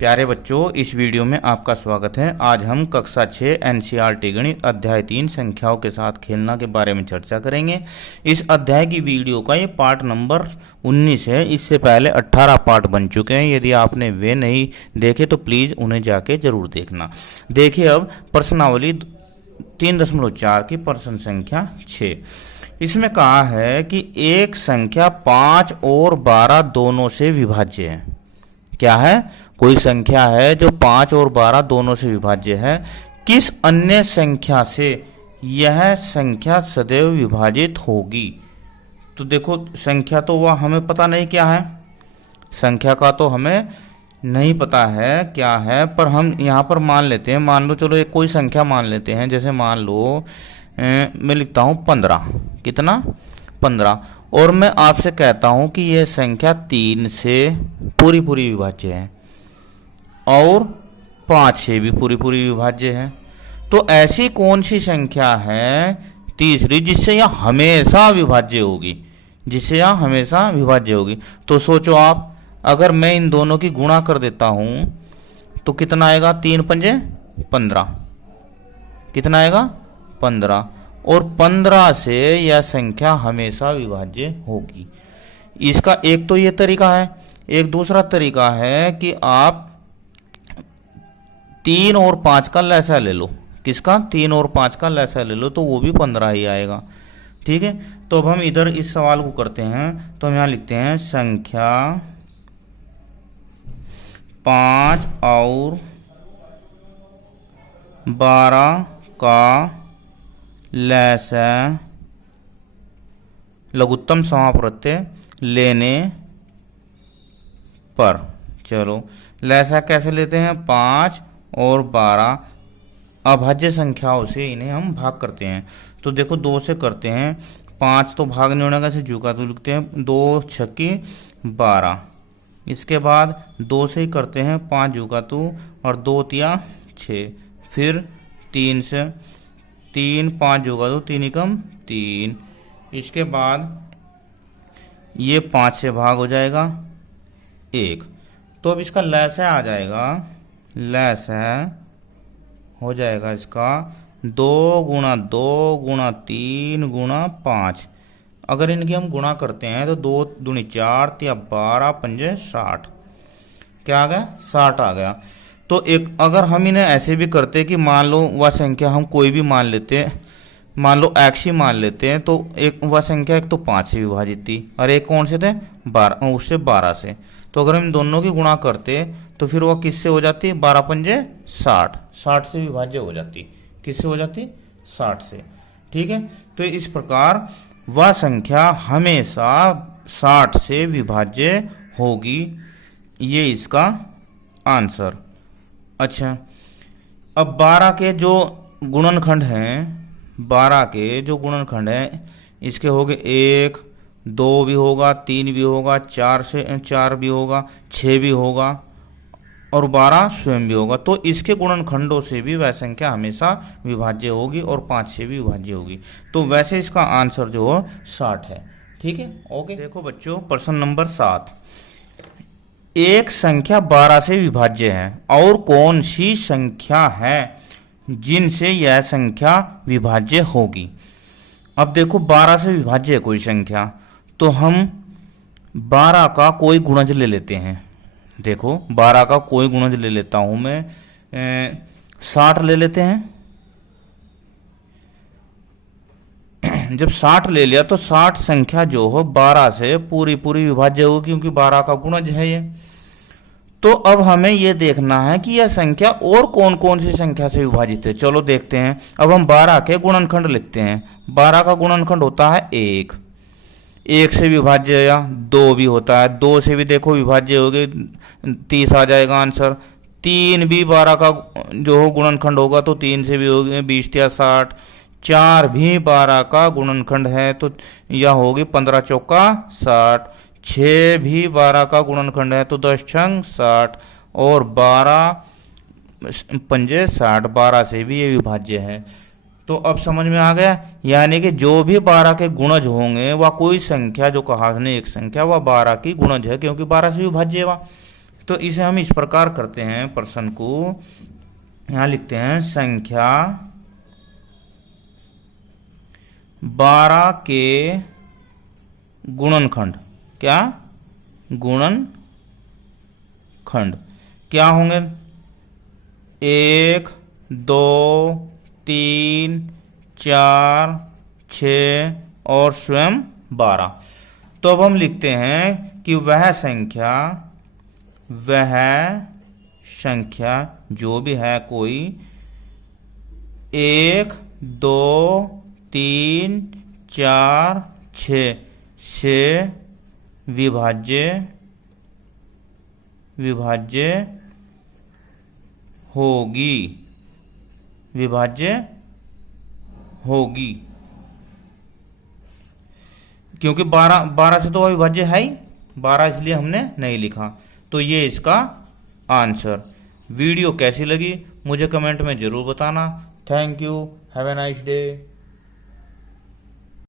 प्यारे बच्चों, इस वीडियो में आपका स्वागत है। आज हम कक्षा 6 एनसीईआरटी गणित अध्याय 3 संख्याओं के साथ खेलना के बारे में चर्चा करेंगे। इस अध्याय की वीडियो का ये पार्ट नंबर 19 है। इससे पहले 18 पार्ट बन चुके हैं। यदि आपने वे नहीं देखे तो प्लीज़ उन्हें जाके जरूर देखना। देखिए अब प्रश्नावली 3.4 की प्रश्न संख्या 6। इसमें कहा है कि एक संख्या 5 और 12 दोनों से विभाज्य है। क्या है? कोई संख्या है जो 5 और 12 दोनों से विभाज्य है। किस अन्य संख्या से यह संख्या सदैव विभाजित होगी? तो देखो, संख्या तो वह हमें पता नहीं क्या है, संख्या का तो हमें नहीं पता है क्या है, पर हम यहाँ पर मान लेते हैं। मान लो, चलो एक कोई संख्या मान लेते हैं। जैसे मान लो मैं लिखता हूँ 15। कितना? 15। और मैं आपसे कहता हूं कि यह संख्या 3 से पूरी विभाज्य है और 5 से भी पूरी विभाज्य है। तो ऐसी कौन सी संख्या है तीसरी जिससे यह हमेशा विभाज्य होगी, जिससे यह हमेशा विभाज्य होगी? तो सोचो आप, अगर मैं इन दोनों की गुणा कर देता हूं तो कितना आएगा? 3 पंजे 15। कितना आएगा? 15। और 15 से यह संख्या हमेशा विभाज्य होगी। इसका एक तो ये तरीका है। एक दूसरा तरीका है कि आप 3 और 5 का लसा ले लो। किसका? 3 और 5 का लसा ले लो तो वो भी 15 ही आएगा। ठीक है, तो अब हम इधर इस सवाल को करते हैं। तो हम यहां लिखते हैं संख्या 5 और 12 का लसा लघुत्तम समाप्रत्यय लेने पर। चलो लसा कैसे लेते हैं? 5 और 12 अभाज्य संख्याओं से इन्हें हम भाग करते हैं। तो देखो 2 से करते हैं। 5 तो भाग नहीं होने का से जुका तो लिखते हैं 2 छक्की 12। इसके बाद 2 से ही करते हैं 5 जुका तो और 2 तिया 6। फिर 3 से 3 5 जुगा तो 3 एकम 3। इसके बाद ये 5 से भाग हो जाएगा 1। तो अब इसका लसा आ जाएगा, लसा हो जाएगा इसका 2 गुणा 2 गुणा 3 गुणा 5। अगर इनकी हम गुणा करते हैं तो 2 दूनी 4 या 12 पंजे 60। क्या आ गया? 60 आ गया। तो एक अगर हम इन्हें ऐसे भी करते कि मान लो वह संख्या हम कोई भी मान लेते हैं, मान लो x ही मान लेते हैं, तो एक वह संख्या एक तो 5 से विभाजित थी और एक कौन से थे? 12, उससे 12 से। तो अगर हम दोनों की गुणा करते तो फिर वह किससे हो जाती? 12 पंजे 60, 60 से विभाज्य हो जाती। किससे हो जाती? 60 से। ठीक है, तो इस प्रकार वह संख्या हमेशा 60 से विभाज्य होगी। ये इसका आंसर। अच्छा, अब 12 के जो गुणनखंड हैं, 12 के जो गुणनखंड हैं इसके हो गए 1 2 भी होगा, 3 भी होगा, 4 भी होगा, 6 भी होगा और 12 स्वयं भी होगा। तो इसके गुणनखंडों से भी वह संख्या हमेशा विभाज्य होगी और 5 से भी विभाज्य होगी। तो वैसे इसका आंसर जो है 60 है। ठीक है, ओके। देखो बच्चों, प्रश्न नंबर 7। एक संख्या 12 से विभाज्य है और कौन सी संख्या है जिनसे यह संख्या विभाज्य होगी? अब देखो 12 से विभाज्य है कोई संख्या, तो हम 12 का कोई गुणज ले लेते हैं। देखो 12 का कोई गुणज ले लेता हूं मैं, 60 ले लेते हैं। जब 60 ले लिया तो 60 संख्या जो हो 12 से पूरी विभाज्य होगी, क्योंकि 12 का गुणज है ये। तो अब हमें यह देखना है कि यह संख्या और कौन कौन सी संख्या से विभाजित है। चलो देखते हैं। अब हम 12 के गुणनखंड लिखते हैं। 12 का गुणनखंड होता है 1, 1 से विभाज्य या 2 भी होता है। 2 से भी देखो विभाज्य हो गए, 30 आ जाएगा आंसर। 3 भी 12 का जो हो गुणनखंड होगा तो 3 से भी हो गए 20 या 60। 4 भी 12 का गुणनखंड है तो यह होगी 15 चौका 60। 6 भी 12 का गुणनखंड है तो 10 छंग 60 और 12 पंजे 60। 12 से भी ये विभाज्य है। तो अब समझ में आ गया, यानी कि जो भी 12 के गुणज होंगे वह कोई संख्या जो कहा हमने एक संख्या वह 12 की गुणज है, क्योंकि 12 से विभाज्य है वह। तो इसे हम इस प्रकार करते हैं, प्रश्न को यहाँ लिखते हैं संख्या 12 के गुणनखंड। क्या? गुणनखंड क्या होंगे? 1 2 3 4 6 और स्वयं 12। तो अब हम लिखते हैं कि वह संख्या जो भी है कोई 1 2 3 4 6 से विभाज्य होगी। क्योंकि 12 से तो अविभाज्य है ही, 12 इसलिए हमने नहीं लिखा। तो ये इसका आंसर। वीडियो कैसी लगी मुझे कमेंट में ज़रूर बताना। Thank you, have a nice day.